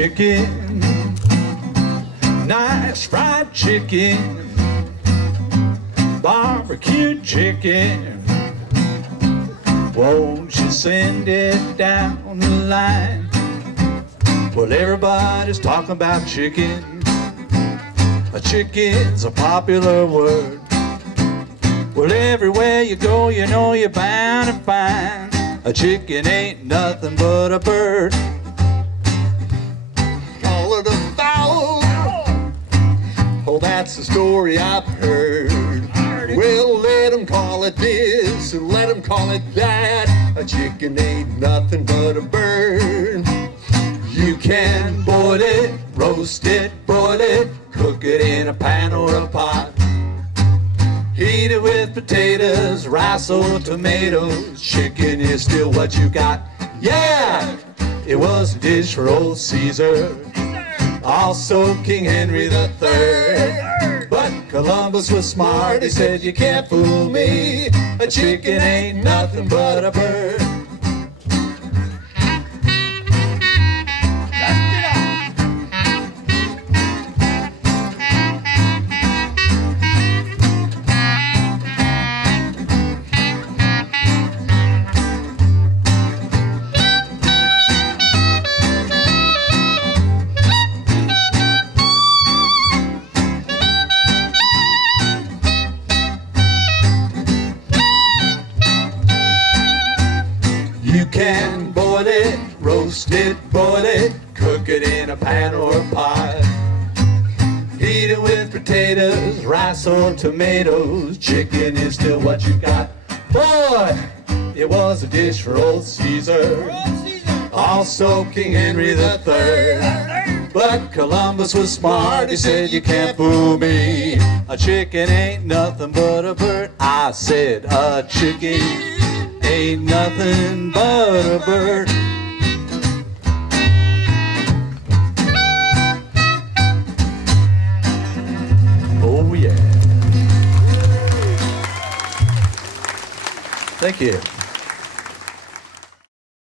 chicken, nice fried chicken, barbecue chicken. Won't you send it down the line? Well, everybody's talking about chicken. A chicken's a popular word. Well, everywhere you go, you know you're bound to find a chicken ain't nothing but a bird. Call it a fowl. Oh, that's the story I've heard. Well, let them call it this and let them call it that. A chicken ain't nothing but a bird. You can boil it, roast it, broil it, cook it in a pan or a pot. Eat it with potatoes, rice or tomatoes. Chicken is still what you got. Yeah, it was a dish for old Caesar, also King Henry III. But Columbus was smart, he said, you can't fool me. A chicken ain't nothing but a bird. You can boil it, roast it, broil it, cook it in a pan or a pot. Eat it with potatoes, rice or tomatoes. Chicken is still what you got. Boy, it was a dish for old Caesar, also King Henry III. But Columbus was smart, he said, you can't fool me. A chicken ain't nothing but a bird. I said a chicken ain't nothing but a bird. Oh yeah. Thank you.